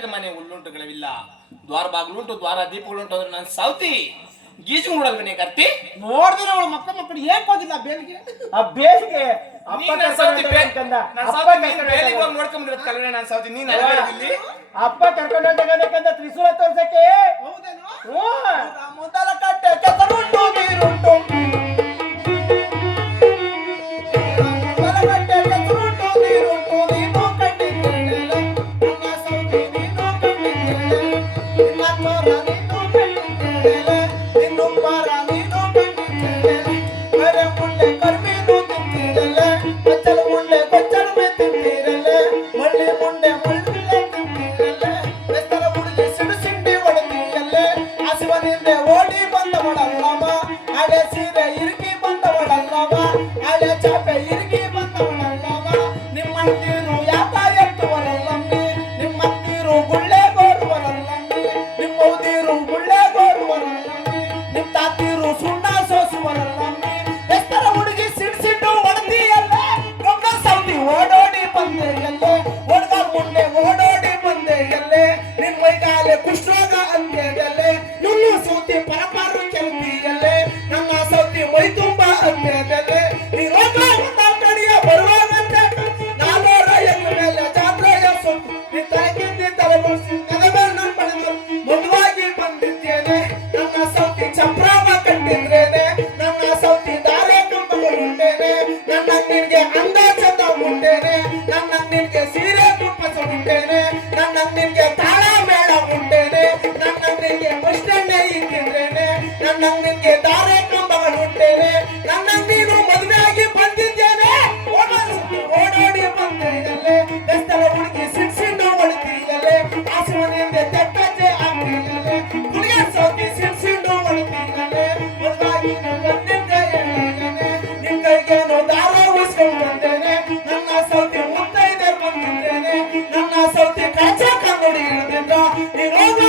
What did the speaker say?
ಕಟ್ಟಿದ ಮನೆ ಉಳ್ಳುಂಟುಗಳಿಲ್ಲ, ದ್ವಾರ ಬಾಗಿಲುಂಟು, ದ್ವಾರ ದೀಪಗಳುಂಟು. ಅಂದ್ರೆ ನಾನು ಸೌತಿ ಗೀಜು ನೋಡಲ್ವ ನೀ ಕರ್ತಿ ನೋಡಿದ್ರೆ ಅವಳು ಮಕ್ಕಳು ಏಕ್ ಹೋಗಿಲ್ಲ ಬೇಲಿಗೆ. ಆ ಬೇಸಿಗೆ ಅಪ್ಪ ಕರ್ಕೊಂಡು ಹೊಂಟಗಂದ ತ್ರಿಶೂಲ ತೋರ್ಸಕ್ಕೆ. ಹೌದೇನೋ? ಮೊದಲ ಕಟ್ಟೆ ಕೆಸರುಂಟು ನೀರುಂಟು, ಮೊದಲ ಕಟ್ಟೆ ಕೆಸರುಂಟು ನೀರುಂಟು, ನೀನು ಕಂಡಿದ್ದೇನೆ ನನ್ನ ಸೌತಿ, ನೀನು ಕಂಡಿದ್ದೇನೆ ನಿನ್ನ ಚೋರ, ನೀನು ಕಂಡಿದ್ದೇನೆ ನಿನ್ನು ಪಾರ, ನೀನು ಕಂಡಿದ್ದೇನೆ ಕರೆ ಮುಂಡೆ ಕರ್ಮೀನು ತಿಂತೀರಲ್ಲ, ಕೊಚ್ಚಲು ಮುಂಡೆ ಕೊಚ್ಚಲು ತಿಂತೀರಲ್ಲ, ಮಳ್ಳಿ ಮುಂಡೆ ಮುಳ್ಳಿಲೆ ತಿಂತೀರಲ್ಲ, ಬೆಸ್ತರ ಹುಡುಗಿ ಸಿಡು ಸಿಂಡಿ ಹೊಡೆದೀಯಲ್ಲ, ಹಸಿವನಿಂದೆ ಓಡಿ ಬಂದವಳಲ್ಲವ, ಹಳೆ ಸೀರೆ ಇರುಕಿ ಬಂದವಳಲ್ಲವ, ಹಳೆ ಚಾಪೆ ಇರುಕಿ ಬಂದವಳಲ್ಲವ, ನಿಮ್ಮಂತೀರು ಯಾತ ಎತ್ತುವರಲ್ಲಮ್ಮಿ, ನಿಮ್ಮಂತೀರು ಗುಳ್ಳೆ ಗೋರುವರಲ್ಲಮ್ಮಿ, ನಿಮ್ಮೌದೀರು ಗುಳ್ಳೆ ಗೋರುವರಲ್ಲಮ್ಮಿ, ನಿಮ್ ತಾತೀರು ಸುಣ್ಣ ಸೋಸುವರಲ್ಲಮ್ಮಿ, ಬೆಸ್ತರ ಹುಡುಗಿ ಸಿಡ್ಸಿಟ್ಟು ಹೊಡೆದೀಯಲ್ಲ, ಗಮನ ಸೌದಿ ಓಡೋಡಿ ಬಂದೆ ಎಲ್ಲೆ, ಹುಡುಗ ಮುಂದೆ ಓಡೋಡಿ ಬಂದೆ ಎಲ್ಲೆ, ನಿನ್ ಮೈಗಾಲೆ ಕುಷ್ಠರೋಗ ಅಂತ್ಯದಲ್ಲೇ, ನುಲ್ಲು ಸೌತಿ ಪರಪಾರು ಕೆಲ್ತಿಯಲ್ಲೇ, ನನ್ನ ಸೌತಿ ಮೈ ತುಂಬ ಅಂತ್ಯದಲ್ಲೇ, ನೀ ರೋಗ ಒಂದ ಕಡಿಯ ಬರುವಾಗಂತೆ ನಾನೋರ ಎನ್ನ ಮೇಲೆ ಜಾತ್ರೆಯ ಸೊತ್ತು, ನೀ ತಲೆಗಿಂದಿ ತಲೆ ಮುಗಿಸಿ ಕದಬೆ ನನ್ನ ಪಡೆದು ಮದುವಾಗಿ ಬಂದಿದ್ದೇನೆ, ನನ್ನ ಸೌತಿ ಚಪ್ರಾವ ಕಟ್ಟಿದ್ರೇನೆ, ನನ್ನ ಸೌತಿ ದಾರೆ ಕಂಬಗಳುಂಟೇನೆ, ನನ್ನ ನಿನ್ಗೆ ಅಂದ ಚಂದ ಉಂಟೇನೆ, ನನ್ನ ನಿನ್ಗೆ ಸೀರೆ ಕುಪ್ಪಸ ಉಂಟೇನೆ, ನನ್ನ ನಿನ್ಗೆ ತಾಳ ಮೇಳ ಉಂಟೇನೆ, ನನ್ನ ನಿನ್ಗೆ ಬಸ್ಟೆಣ್ಣೆ ಇಟ್ಟಿದ್ರೇನೆ, ನನ್ನ ನಿನ್ಗೆ ದಾರೆ ಕಂಬಗಳುಂಟೇನೆ, ನನ್ನ ನೀನು ಮದುವೆಯಾಗಿ ಬಂದಿದ್ದೇನೆ, ಓಡೋಡಿ ಬಂದಿದ್ದಲ್ಲೇ, ಬೆಸ್ತಲ ಹುಡುಗಿ ಸಿಡ್ಸಿಂಡು ಹೊಳಿತೀಯಲ್ಲೇ, ಆಸುವನಿಂದ ತೆಪ್ಪಚ್ಚೆ ಆಗ್ತೀಯಲ್ಲೇ, ಹುಡುಗ ಸೌತಿ ಸಿಡ್ಸಿಂಡು ಹೊಳಿತೀಯಲ್ಲೇ, ಮದುವಾಗಿ ಬಂದಿದ್ದೆ ಹೇಳಿದ್ದೇನೆ, ನಿನ್ ಕೈಗೇನು ದಾರ ಉಳಿಸ್ಕೊಂಡು ಬಂದೇನೆ, ನನ್ನ ಸೌತಿ ಮುತ್ತೈದೆ ಬಂದಿದ್ದೇನೆ, ನನ್ನ ಸೌತಿ ಕಾಚ ಕಂಗುಡಿ ಹಿಡಿದಿದ್ದ, ನೀ ರೋಗ